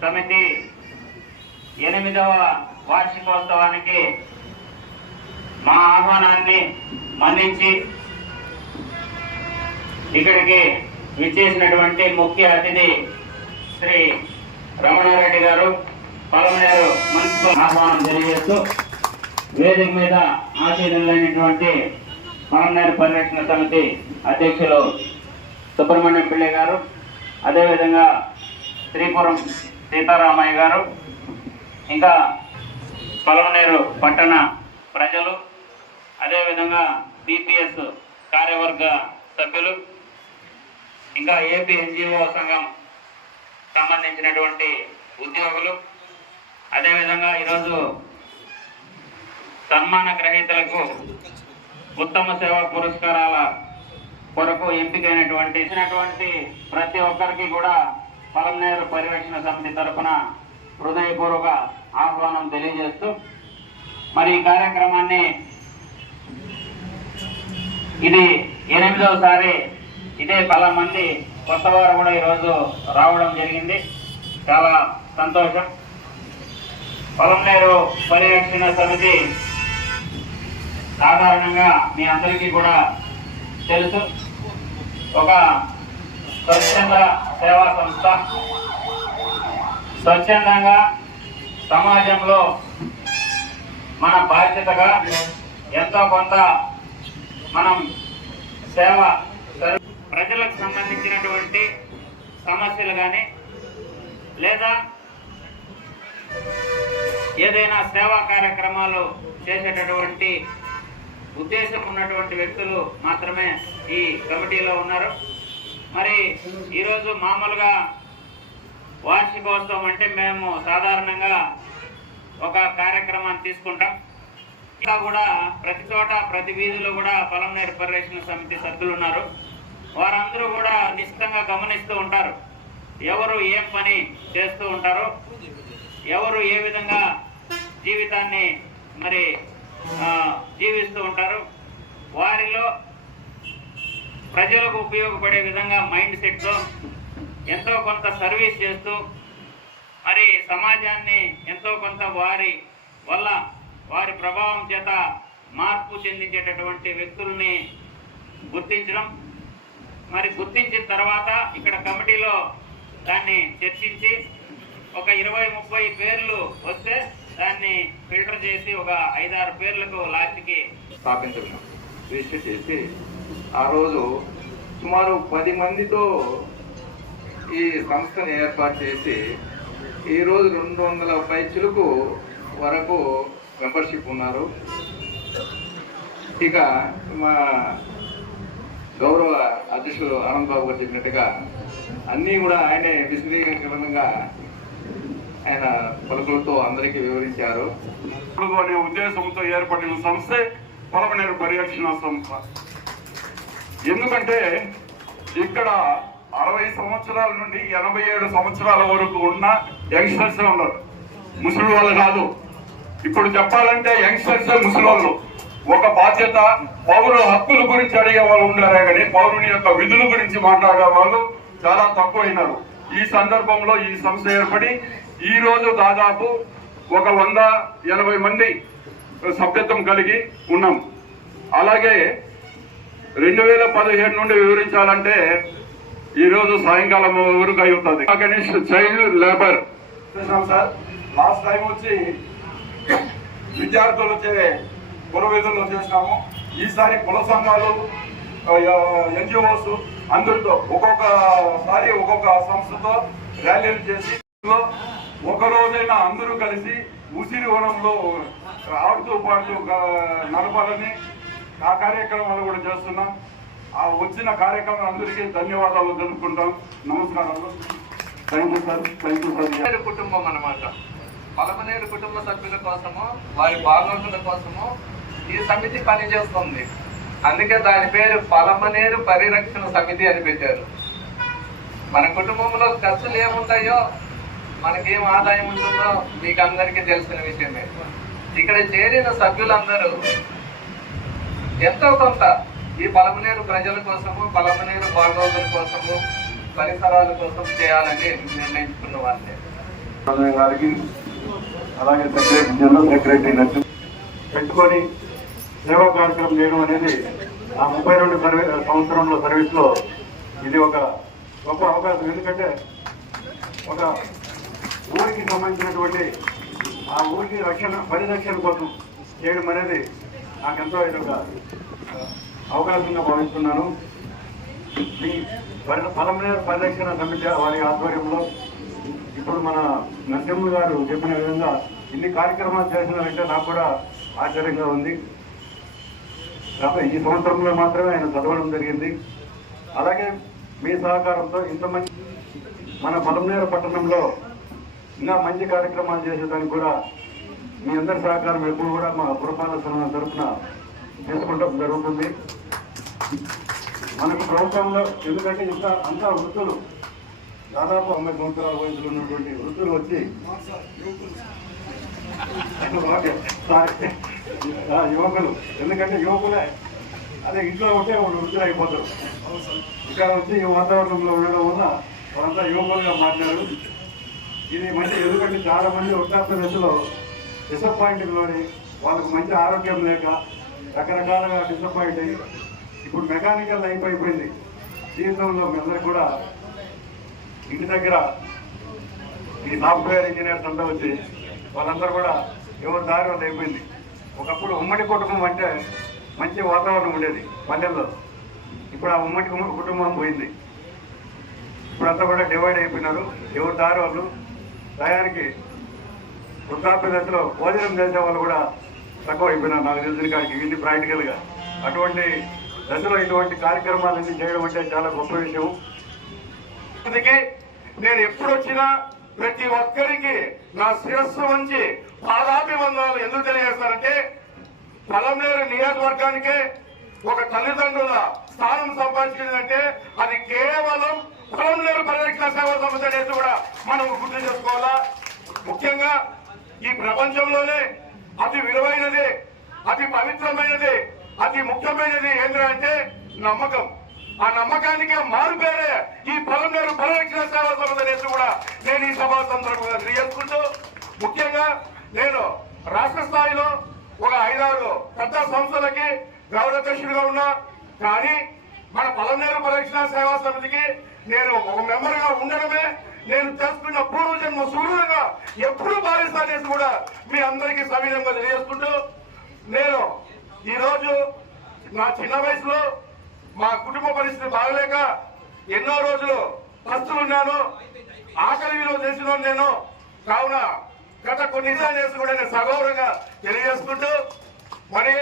సమితి ఎనిమిదవ వార్షికోత్సవానికి మా ఆహ్వానాన్ని మన్నించి ఇక్కడికి విచ్చేసినటువంటి ముఖ్య అతిథి శ్రీ రమణారెడ్డి గారు పలమనేరు మున్సిపల్ ఆహ్వానం తెలియజేస్తూ వేదిక మీద ఆశీనులైనటువంటి పలమనేరు పరిరక్షణ సమితి అధ్యక్షులు సుబ్రహ్మణ్యం పిళ్ళె గారు అదేవిధంగా శ్రీపురం సీతారామయ్య గారు ఇంకా పలమనేరు పట్టణ ప్రజలు అదేవిధంగా పిపిఎస్ కార్యవర్గ సభ్యులు ఇంకా ఏపీ ఎన్జిఓ సంఘం సంబంధించినటువంటి ఉద్యోగులు అదేవిధంగా ఈరోజు సన్మాన గ్రహీతలకు ఉత్తమ సేవా పురస్కారాల కొరకు ఎంపికైనటువంటి ఇచ్చినటువంటి ప్రతి ఒక్కరికి కూడా పలమనేరు పరిరక్షణ సమితి తరఫున హృదయపూర్వక ఆహ్వానం తెలియజేస్తూ మరి ఈ కార్యక్రమాన్ని ఇది ఎనిమిదవసారి ఇదే పలా మంది కొత్త వారు కూడా ఈరోజు రావడం జరిగింది. చాలా సంతోషం. పొలంనేరు పరిరక్షణ సమితి సాధారణంగా మీ అందరికీ కూడా తెలుసు. ఒక స్వచ్ఛంద సేవా సంస్థ. స్వచ్ఛందంగా సమాజంలో మన బాధ్యతగా ఎంతో కొంత మనం సేవ ప్రజలకు సంబంధించినటువంటి సమస్యలు కానీ లేదా ఏదైనా సేవా కార్యక్రమాలు చేసేటటువంటి ఉద్దేశం ఉన్నటువంటి వ్యక్తులు మాత్రమే ఈ కమిటీలో ఉన్నారు. మరి ఈరోజు మామూలుగా వార్షికోత్సవం అంటే మేము సాధారణంగా ఒక కార్యక్రమాన్ని తీసుకుంటాం. ఇంకా కూడా ప్రతి చోట ప్రతి వీధిలో కూడా పొలంనేరు పరిరక్షణ సమితి సభ్యులు ఉన్నారు. వారందరూ కూడా నిశ్చితంగా గమనిస్తూ ఉంటారు. ఎవరు ఏం పని చేస్తూ ఉంటారో ఎవరు ఏ విధంగా జీవితాన్ని మరి జీవిస్తూ ఉంటారు వారిలో ప్రజలకు ఉపయోగపడే విధంగా మైండ్ సెట్తో ఎంతో కొంత సర్వీస్ చేస్తూ మరి సమాజాన్ని ఎంతో కొంత వారి వల్ల వారి ప్రభావం చేత మార్పు చెందించేటటువంటి వ్యక్తుల్ని గుర్తించడం మరి గుర్తించిన తర్వాత ఇక్కడ కమిటీలో దాన్ని చర్చించి ఒక ఇరవై ముప్పై పేర్లు వస్తే దాన్ని ఫిల్టర్ చేసి ఒక ఐదారు పేర్లకు లాస్ట్కి స్థాపించడం రిజిస్టర్ చేసి ఆ రోజు సుమారు పది మందితో ఈ సంస్థను ఏర్పాటు చేసి ఈ రోజు రెండు వందల పైచులకు వరకు మెంబర్షిప్ ఉన్నారు. ఇక మా గౌరవ అధ్యక్షులు ఆనంద్ బాబు గారు చెప్పినట్టుగా అన్నీ కూడా ఆయనే విశదీకరణంగా ఆయన పలుకులతో అందరికీ వివరించారు. అనే ఉద్దేశంతో ఏర్పడిన సంస్థే పొలమనేరు పరిరక్షణ సంస్థ. ఎందుకంటే ఇక్కడ అరవై సంవత్సరాల నుండి ఎనభై ఏడు సంవత్సరాల వరకు ఉన్న యంగ్స్టర్స్ ఉన్నారు. ముసలి వాళ్ళు కాదు. ఇప్పుడు చెప్పాలంటే యంగ్స్టర్స్ ముసలి వాళ్ళు. ఒక బాధ్యత పౌరుల హక్కుల గురించి అడిగే వాళ్ళు ఉండారే కానీ పౌరుని యొక్క విధుల గురించి మాట్లాడే వాళ్ళు చాలా తక్కువైనారు. ఈ సందర్భంలో ఈ సంస్థ ఏర్పడి ఈ రోజు దాదాపు ఒక వంద ఎనభై మంది సభ్యత్వం కలిగి ఉన్నాం. అలాగే రెండు వేల పదిహేడు నుండి వివరించాలంటే ఈ రోజు సాయంకాలం వరకు అవుతుంది Ganesh child labour sir last time వచ్చి విద్యార్థులు వచ్చే కుల చేసినాము. ఈసారి కుల సంఘాలు ఎన్జిఓస్ అందరితో ఒక్కొక్కసారి ఒక్కొక్క సంస్థతో ర్యాలీలు చేసి ఒక రోజైనా అందరూ కలిసి ఉసిరి వనంలో ఆడుతూ పాడుతూ నడపాలని ఆ కార్యక్రమాలు కూడా చేస్తున్నాం. ఆ వచ్చిన కార్యక్రమం అందరికీ ధన్యవాదాలు తెలుపుకుంటాం. నమస్కారాలు. Thank you sir thank you sir కుటుంబం అన్నమాట. పలమనేరు కుటుంబ సభ్యుల కోసము వారి బాగోగుల కోసము ఈ సమితి పనిచేస్తుంది. అందుకే దాని పేరు పలమనేరు పరిరక్షణ సమితి అని పెట్టారు. మన కుటుంబంలో ఖర్చులు ఏముంటాయో మనకేం ఆదాయం ఉంటుందో మీకు అందరికీ తెలిసిన విషయమే. ఇక్కడ చేరిన సభ్యులందరూ ఎంతో కొంత ఈ బలమనేరు ప్రజల కోసము బలమనేరు బాగోగుల కోసము పరిసరాల కోసం చేయాలని నిర్ణయించుకున్న వాళ్ళే. గారికి అలాగే సెక్రటరీ జనరల్ సెక్రటరీ నచ్చు పెట్టుకొని సేవా కార్యక్రమం చేయడం అనేది ఆ ముప్పై రెండు సంవత్సరంలో సర్వీస్లో ఇది ఒక గొప్ప అవకాశం. ఎందుకంటే ఒక ఊరికి సంబంధించినటువంటి ఆ ఊరికి రక్షణ పరిరక్షణ కోసం చేయడం అనేది నాకెంతో ఇది ఒక అవకాశంగా భావిస్తున్నాను. ఈ పరి- పలమనేరు పరిరక్షణ సమితి వారి ఆధ్వర్యంలో ఇప్పుడు మన నరసింహ గారు చెప్పిన విధంగా ఇన్ని కార్యక్రమాలు చేసినారంటే నాకు కూడా ఆశ్చర్యంగా ఉంది. కాబట్టి ఈ సంవత్సరంలో మాత్రమే ఆయన చదవడం జరిగింది. అలాగే మీ సహకారంతో ఇంతమంది మన పొలంనేరు పట్టణంలో ఇంకా మంచి కార్యక్రమాలు చేసేదానికి కూడా మీ అందరి సహకారం ఎప్పుడు కూడా మా పురపాలక సంఘం తరఫున తీసుకుంటాం జరుగుతుంది. మనకు ప్రభుత్వంలో ఎందుకంటే ఇంత అంతా వృద్ధులు దాదాపు తొంభై సంవత్సరాల వయసులో ఉన్నటువంటి వృద్ధులు వచ్చి యువకులు. ఎందుకంటే యువకులే అదే ఇంట్లో ఉంటే వాళ్ళు వృద్ధులు అయిపోతారు. ఇక్కడ వచ్చి ఈ వాతావరణంలో ఉండడం వల్ల వాళ్ళంతా యువకులుగా మాట్లాడారు. ఇది మంచి ఎందుకంటే చాలా మంది వృద్ధాప్య దశలో డిసప్పాయింట్లోని వాళ్ళకు మంచి ఆరోగ్యం లేక రకరకాలుగా డిసప్పాయింట్ అయ్యి ఇప్పుడు మెకానికల్ లైఫ్ అయిపోయింది. జీవితంలో మీ కూడా ఇంటి దగ్గర ఈ సాఫ్ట్వేర్ ఇంజనీర్స్ అంతా వచ్చి వాళ్ళందరూ కూడా ఎవరి దారి వాళ్ళు అయిపోయింది. ఒకప్పుడు ఉమ్మడి కుటుంబం అంటే మంచి వాతావరణం ఉండేది పల్లెల్లో. ఇప్పుడు ఆ ఉమ్మడి కుటుంబం పోయింది. ఇప్పుడంతా కూడా డివైడ్ అయిపోయినారు. ఎవరి దారి వాళ్ళు? టయానికి వృద్ధాప్య దశలో భోజనం చేసే వాళ్ళు కూడా తక్కువ అయిపోయినారు నాకు తెలిసిన కాడికి ఇన్ని ప్రాక్టికల్గా. అటువంటి దశలో ఇటువంటి కార్యక్రమాలన్నీ చేయడం అంటే చాలా గొప్ప విషయం. అందుకే నేను ఎప్పుడు వచ్చినా ప్రతి ఒక్కరికి నా శిరస్సు వంచి పాదాభివందనాలు ఎందుకు తెలియజేస్తారంటే పొలంనేరు నియోజకవర్గానికే ఒక తల్లిదండ్రుల స్థానం సంపాదించిందంటే అది కేవలం పొలంనేరు పరిరక్షణ సేవా సంస్థ అనేది కూడా మనం గుర్తు చేసుకోవాలా? ఈ ప్రపంచంలోనే అతి విలువైనది అతి పవిత్రమైనది అతి ముఖ్యమైనది ఏంటంటే నమ్మకం. ఆ నమ్మకానికి మారు పేరే ఈ పొలంనేరు పరిరక్షణ సేవా సంస్థ అనేది కూడా నేను ఈ సభా సందర్భంగా తెలియజేసుకుంటూ ముఖ్యంగా నేను రాష్ట్ర స్థాయిలో ఒక ఐదారు పెద్ద సంస్థలకి గౌరవాధ్యక్షుడిగా ఉన్నా కానీ మన పలనేరు పరిరక్షణ సేవా సమితికి నేను ఒక మెంబర్గా ఉండడమే నేను చేసుకున్న పూర్వజన్మ సూర్యులుగా ఎప్పుడు భావిస్తానేసి కూడా మీ అందరికీ సవిధంగా తెలియజేసుకుంటూ నేను ఈరోజు నా చిన్న వయసులో మా కుటుంబ పరిస్థితి బాగలేక ఎన్నో రోజులు పస్తులున్నాను ఆకలి విలువ చేసిన నేను కావున గత కొన్ని చేసి కూడా నేను సగౌరవంగా తెలియజేసుకుంటూ మరి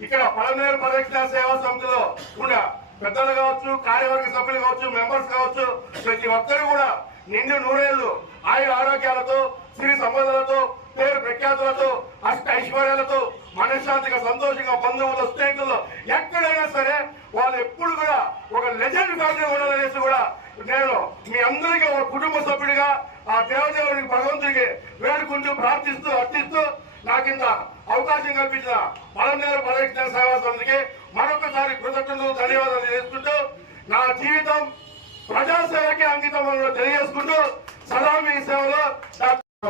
ఇక్కడ పలనేరు పరిరక్షణ సేవా సమితిలో ఉన్న పెద్దలు కావచ్చు కార్యవర్గ సభ్యులు కావచ్చు మెంబర్స్ కావచ్చు ప్రతి ఒక్కరు కూడా నిండు నూరేళ్ళు ఆయు ఆరోగ్యాలతో సిరి సంపదలతో పేరు ప్రఖ్యాతులతో అష్ట ఐశ్వర్యాలతో మనశ్శాంతిగా సంతోషంగా బంధువులు స్నేహితులు ఎక్కడైనా సరే వాళ్ళు ఎప్పుడు కూడా ఒక లెజెండ్ ఫ్యామిలీ ఉండాలనేసి కూడా నేను మీ అందరికీ ఒక కుటుంబ సభ్యుడిగా ఆ దేవదేవుడికి భగవంతుడికి వేడుకుంటూ ప్రార్థిస్తూ అర్థిస్తూ నాకింత అవకాశం కల్పించిన పలనేరు ప్రదక్షిణ సేవా సమితికి మరొకసారి కృతజ్ఞతలు ధన్యవాదాలు చేసుకుంటూ నా జీవితం ప్రజాసేవకి అంకితం తెలియజేసుకుంటూ సదా మీ సేవలో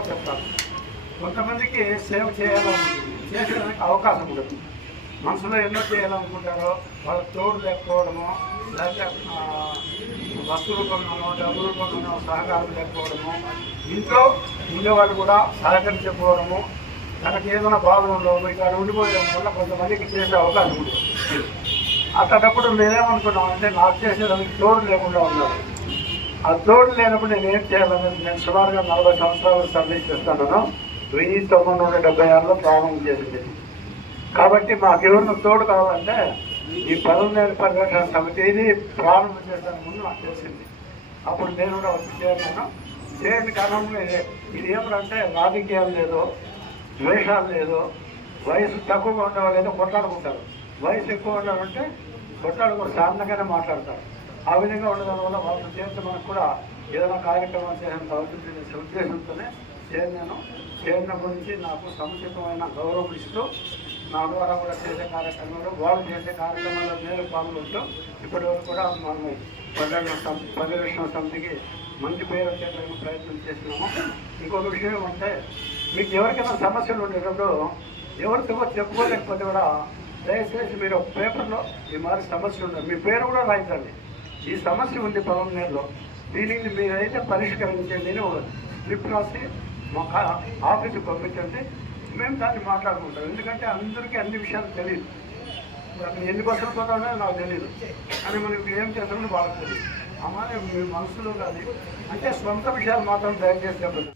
చెప్తారు. కొంతమందికి సేవ చేయాలని చేసేదానికి అవకాశం ఉండదు మనసులో ఎన్నో చేయాలనుకుంటారో వాళ్ళ తోడు లేకపోవడము లేకపోతే వస్తువులు కొనడమో డబ్బులు కొనడము సహకారం లేకపోవడము ఇంట్లో ఉండేవాళ్ళు కూడా సహకరించకపోవడము తనకి ఏదైనా ప్రాబ్లం ఉండవు ఇక్కడ ఉండిపోయడం వల్ల కొంతమందికి చేసే అవకాశం ఉంటుంది. అట్టప్పుడు నేనేమనుకున్నాం అంటే నాకు చేసేదానికి తోడు లేకుండా ఉన్నారు ఆ తోడు లేనప్పుడు నేను ఏం చేయాలని నేను సుమారుగా నలభై సంవత్సరాలు సర్వీస్ చేస్తున్నాను వెయ్యి తొమ్మిది వందల డెబ్బై ఆరులో ప్రారంభం చేసింది. కాబట్టి మాకు తోడు కావాలంటే ఈ పదవి పరిరక్షణ సమితి ఇది ప్రారంభం చేసడానికి ముందు నాకు తెలిసింది. అప్పుడు నేను కూడా వచ్చి చేరినాను చేయని కారణంలో ఇదే. ఇది ఏమిటంటే రాజకీయాలు లేదు ద్వేషాలు లేదు వయసు తక్కువగా ఉండేవాళ్ళు ఏదో కొట్లాడుకుంటారు. వయసు ఎక్కువ ఉండాలంటే కూడా శాంతంగానే మాట్లాడతారు. ఆ విధంగా ఉండడం వల్ల వాళ్ళని చేస్తే మనకు కూడా ఏదైనా కార్యక్రమం చేసేంత అవుతుంది ఉద్దేశంతోనే చేరినాను. చేరిన గురించి నాకు సముచితమైన గౌరవం ఇస్తూ నా ద్వారా కూడా చేసే కార్యక్రమంలో వాళ్ళు చేసే కార్యక్రమాల్లో నేను పాల్గొంటూ ఇప్పటి వరకు కూడా మనము పర్యటన పర్యవేక్షణ సమితికి మంచి పేరు వచ్చేట్లకు ప్రయత్నం చేస్తున్నాము. ఇంకొక విషయం అంటే మీకు ఎవరికైనా సమస్యలు ఉండేటప్పుడు ఎవరితో చెప్పుకోలేకపోతే కూడా దయచేసి మీరు ఒక పేపర్లో ఈ మారి సమస్య ఉంది మీ పేరు కూడా రాయించండి. ఈ సమస్య ఉంది పొలం నేరులో దీనిని మీరైతే పరిష్కరించండి అని ఒక స్లిప్ రాసి మా ఆఫీస్కి పంపించండి. మేము దాన్ని మాట్లాడుకుంటాం. ఎందుకంటే అందరికీ అన్ని విషయాలు తెలియదు అక్కడ ఎందుకు పోతాడో నాకు తెలియదు కానీ మనం ఇప్పుడు ఏం చేస్తామని వాళ్ళకి తెలియదు అమ్మాయి మీ మనసులో కాదు అంటే సొంత విషయాలు మాత్రం దయచేసి చెప్పండి.